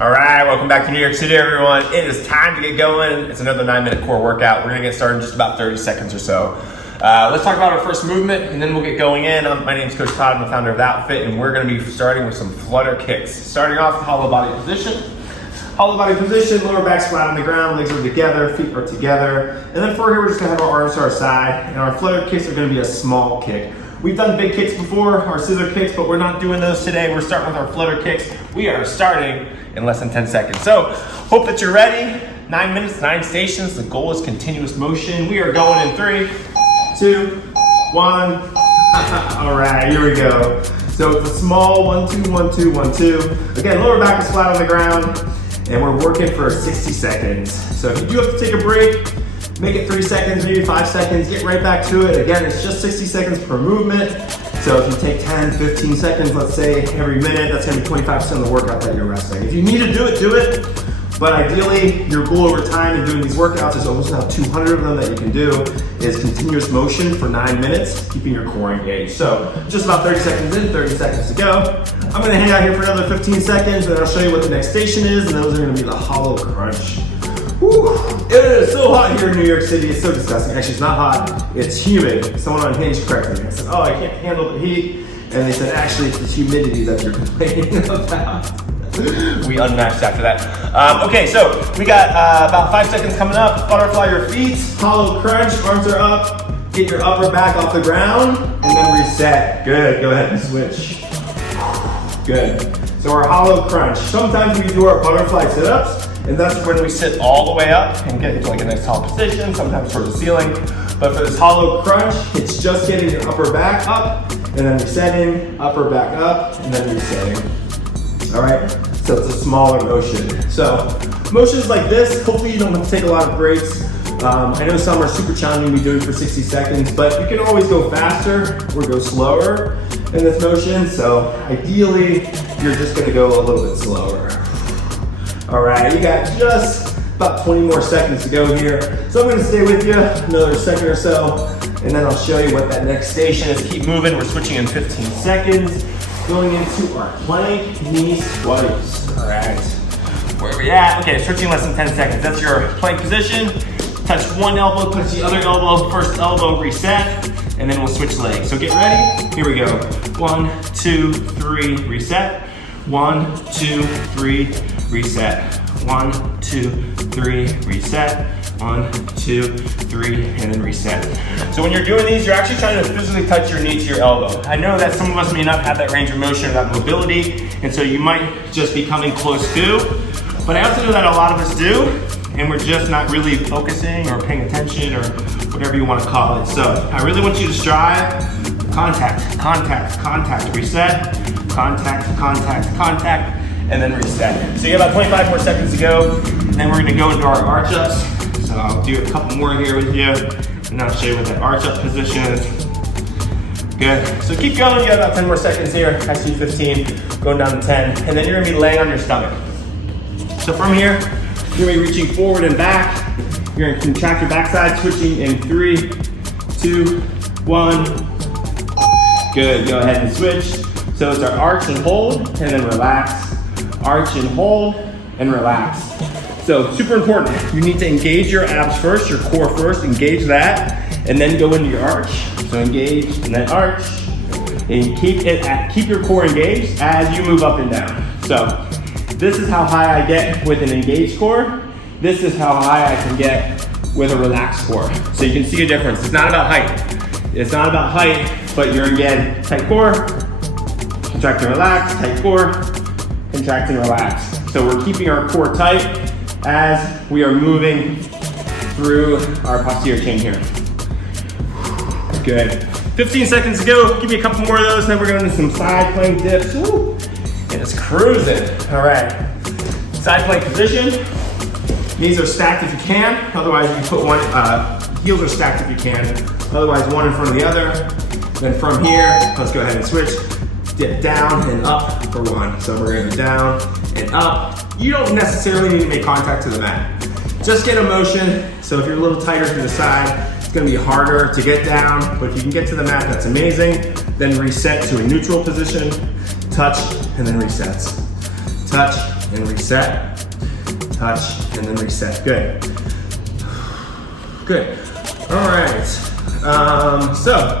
All right, welcome back to New York City, everyone. It is time to get going. It's another 9-minute core workout. We're gonna get started in just about 30 seconds or so. Let's talk about our first movement, and then we'll get going in. My name is Coach Todd. I'm the founder of The Outfit, and we're gonna be starting with some Flutter Kicks. Starting off with hollow body position. Hollow body position, lower back flat on the ground, legs are together, feet are together. And then for here, we're just gonna have our arms to our side, and our Flutter Kicks are gonna be a small kick. We've done big kicks before, our scissor kicks, but we're not doing those today. We're starting with our Flutter Kicks. We are starting in less than 10 seconds. So, hope that you're ready. 9 minutes, 9 stations. The goal is continuous motion. We are going in 3, 2, 1. All right, here we go. So it's a small 1, 2, 1, 2, 1, 2. Again, lower back is flat on the ground, and we're working for 60 seconds. So if you do have to take a break, make it 3 seconds, maybe 5 seconds, get right back to it. Again, it's just 60 seconds per movement. So if you take 10, 15 seconds, let's say every minute, that's gonna be 25% of the workout that you're resting. If you need to do it, do it. But ideally, your goal over time in doing these workouts is almost now 200 of them that you can do, is continuous motion for 9 minutes, keeping your core engaged. So just about 30 seconds in, 30 seconds to go. I'm gonna hang out here for another 15 seconds, and I'll show you what the next station is, and those are gonna be the hollow crunch. Whew. It is so hot here in New York City, it's so disgusting. Actually, it's not hot, it's humid. Someone on Hinge corrected me. I said, oh, I can't handle the heat. And they said, actually, it's the humidity that you're complaining about. We unmatched after that. Okay, so we got about 5 seconds coming up. Butterfly your feet, hollow crunch, arms are up. Get your upper back off the ground, and then reset. Good, go ahead and switch. Good. So our hollow crunch. Sometimes we do our butterfly sit-ups, and that's when we sit all the way up and get into like a nice tall position, sometimes towards the ceiling. But for this hollow crunch, it's just getting your upper back up, and then resetting, upper back up, and then resetting. All right, so it's a smaller motion. So motions like this, hopefully you don't have to take a lot of breaks. I know some are super challenging to be doing for 60 seconds, but you can always go faster or go slower in this motion. So ideally, you're just gonna go a little bit slower. All right, you got just about 20 more seconds to go here. So I'm gonna stay with you another second or so, and then I'll show you what that next station is. Keep moving, we're switching in 15 seconds. Going into our plank knee squats. All right, where are we at? Okay, switching less than 10 seconds. That's your plank position. Touch one elbow, touch the other elbow, first elbow, reset, and then we'll switch legs. So get ready, here we go. 1, 2, 3, reset. 1, 2, 3, reset. 1, 2, 3, reset. 1, 2, 3, and then reset. So when you're doing these, you're actually trying to physically touch your knee to your elbow. I know that some of us may not have that range of motion or that mobility, and so you might just be coming close to, but I also know that a lot of us do, and we're just not really focusing or paying attention or whatever you want to call it. So I really want you to strive, contact, contact, contact, reset, contact, contact, contact, and then reset. So you have about 25 more seconds to go, and then we're gonna go into our arch ups. So I'll do a couple more here with you, and I'll show you what that arch up position is. Good, so keep going, you have about 10 more seconds here. I see 15, going down to 10, and then you're gonna be laying on your stomach. So from here, you're gonna be reaching forward and back. You're gonna contract your backside, switching in 3, 2, 1. Good, go ahead and switch. So it's our arch and hold, and then relax. Arch and hold, and relax. So super important, you need to engage your abs first, your core first, engage that, and then go into your arch. So engage, and then arch, and keep your core engaged as you move up and down. So this is how high I get with an engaged core. This is how high I can get with a relaxed core. So you can see a difference. It's not about height. It's not about height, but you're again, tight core, contract and relax, tight core, contract and relax. So we're keeping our core tight as we are moving through our posterior chain here. Good. 15 seconds to go. Give me a couple more of those, and then we're going into some side plank dips. Woo. And it's cruising. All right. Side plank position. Knees are stacked if you can. Otherwise, you put one, heels are stacked if you can. Otherwise, one in front of the other. Then from here, let's go ahead and switch. Dip down and up for 1. So we're going to go down and up. You don't necessarily need to make contact to the mat. Just get a motion. So if you're a little tighter to the side, it's gonna be harder to get down, but if you can get to the mat, that's amazing. Then reset to a neutral position, touch, and then resets. Touch, and reset, touch, and then reset. Good. Good. All right. So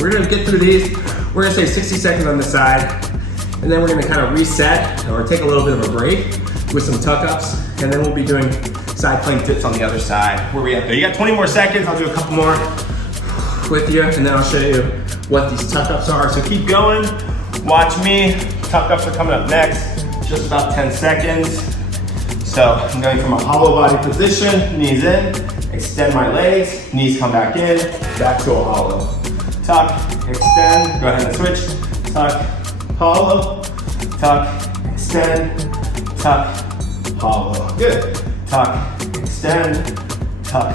we're gonna get through these. We're gonna say 60 seconds on the side, and then we're gonna kind of reset or take a little bit of a break with some tuck-ups, and then we'll be doing side plank dips on the other side. Where we at there? You got 20 more seconds. I'll do a couple more with you, and then I'll show you what these tuck-ups are. So keep going. Watch me. Tuck-ups are coming up next. Just about 10 seconds. So I'm going from a hollow body position, knees in, extend my legs, knees come back in, back to a hollow. Tuck, extend, go ahead and switch. Tuck, hollow, tuck, extend, tuck, hollow. Good. Tuck, extend, tuck,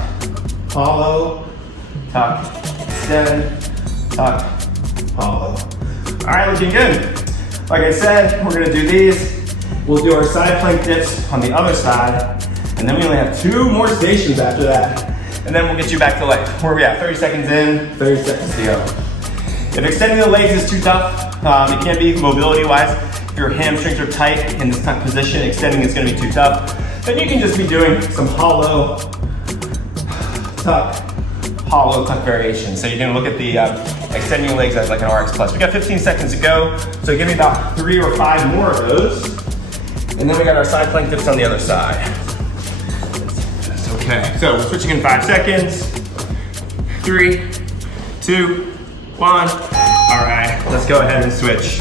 hollow, tuck, extend, tuck, hollow. All right, looking good. Like I said, we're gonna do these. We'll do our side plank dips on the other side, and then we only have 2 more stations after that. And then we'll get you back to like, where are we at? 30 seconds in, 30 seconds to go. If extending the legs is too tough, it can be mobility-wise. If your hamstrings are tight in this tuck position, extending is gonna be too tough. Then you can just be doing some hollow tuck variation. So you're gonna look at the extending your legs as like an RX plus. We got 15 seconds to go, so give me about 3 or 5 more of those. And then we got our side plank dips on the other side. Okay, so we're switching in 5 seconds. 3, 2, 1. All right, let's go ahead and switch.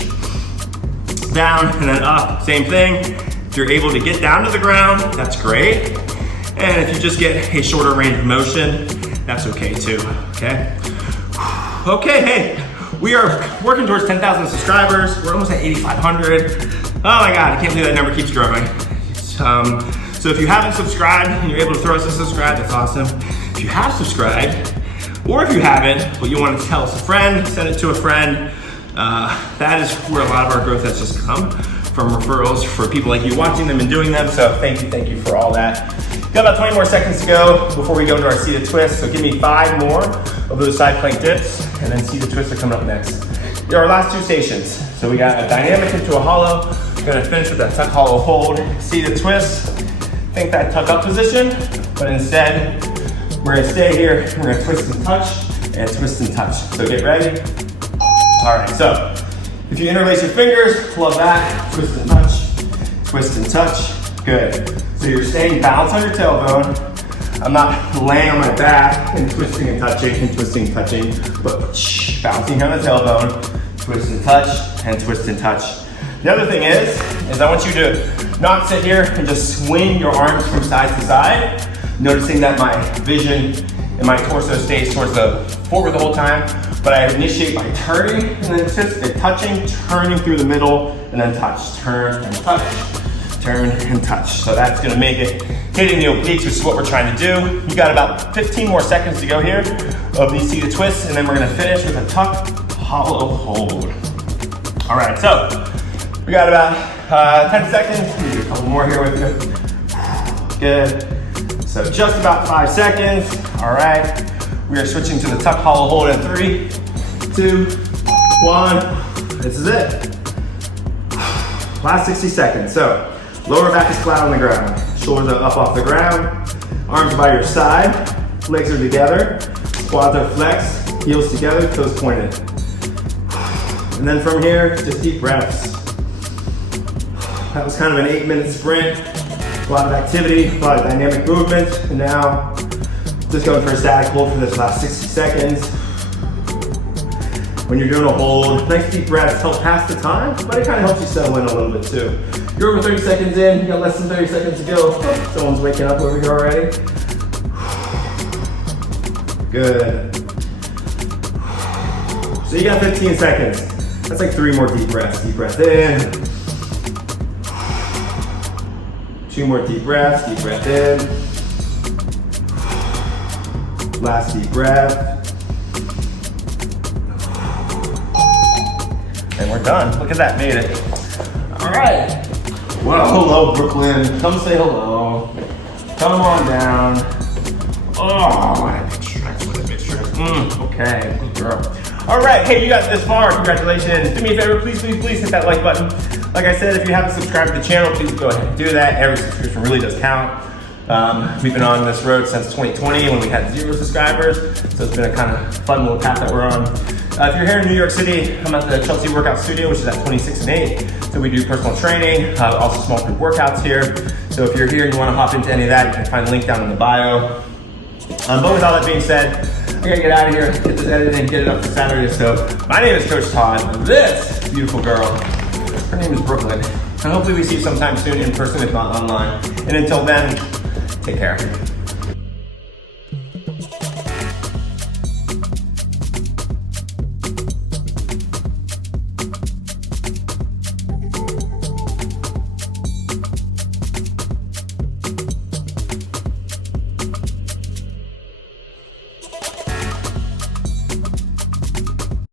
Down and then up, same thing. If you're able to get down to the ground, that's great. And if you just get a shorter range of motion, that's okay too, okay? Okay, hey, we are working towards 10,000 subscribers. We're almost at 8,500. Oh my God, I can't believe that number keeps growing. So if you haven't subscribed and you're able to throw us a subscribe, that's awesome. If you have subscribed, or if you haven't, but you want to tell us a friend, send it to a friend, that is where a lot of our growth has just come from referrals for people like you watching them and doing them. So thank you for all that. Got about 20 more seconds to go before we go into our seated twist. So give me 5 more of those side plank dips, and then seated twists are coming up next. Here are our last 2 stations. So we got a dynamic into a hollow. We're gonna finish with that tuck hollow hold, seated twist. Think that tuck up position, but instead we're gonna stay here. We're gonna twist and touch, and twist and touch. So get ready. All right, so if you interlace your fingers, love that. Twist and touch, twist and touch. Good. So you're staying balanced on your tailbone. I'm not laying on my back and twisting and twisting and touching, but bouncing on the tailbone, twist and touch, and twist and touch. The other thing is I want you to not sit here and just swing your arms from side to side, noticing that my vision and my torso stays towards the forward the whole time, but I initiate by turning and then just touching, turning through the middle, and then touch, turn and touch, turn and touch. So that's gonna make it hitting the obliques, which is what we're trying to do. You got about 15 more seconds to go here of these seated twists, and then we're gonna finish with a tuck hollow hold. All right, so we got about 10 seconds. Let me do a couple more here with you. Good. So just about 5 seconds. All right. We are switching to the tuck hollow hold in 3, 2, 1. This is it. Last 60 seconds. So lower back is flat on the ground. Shoulders are up off the ground. Arms by your side. Legs are together. Quads are flexed. Heels together. Toes pointed. And then from here, just deep breaths. That was kind of an 8-minute sprint. A lot of activity, a lot of dynamic movement. And now, just going for a static hold for this last 60 seconds. When you're doing a hold, nice deep breaths help pass the time, but it kind of helps you settle in a little bit too. You're over 30 seconds in, you got less than 30 seconds to go. Oh, someone's waking up over here already. Good. So you got 15 seconds. That's like 3 more deep breaths. Deep breath in. 2 more deep breaths. Deep breath in. Last deep breath. And we're done. Look at that, made it. All right. Well, hello, Brooklyn. Come say hello. Come on down. Oh, what a big stretch, what a big stretch. Okay, good girl. All right, hey, you got this far. Congratulations. Do me a favor, please hit that like button. Like I said, if you haven't subscribed to the channel, please go ahead and do that. Every subscription really does count. We've been on this road since 2020 when we had 0 subscribers, so it's been a kind of fun little path that we're on. If you're here in New York City, I'm at the Chelsea Workout Studio, which is at 26 and 8. So we do personal training, also small group workouts here. So if you're here and you want to hop into any of that, you can find the link down in the bio. But with all that being said, I gotta get out of here, get this edited and get it up for Saturday. So my name is Coach Todd. This beautiful girl, her name is Brooklyn. And hopefully we see you sometime soon in person, if not online. And until then, take care.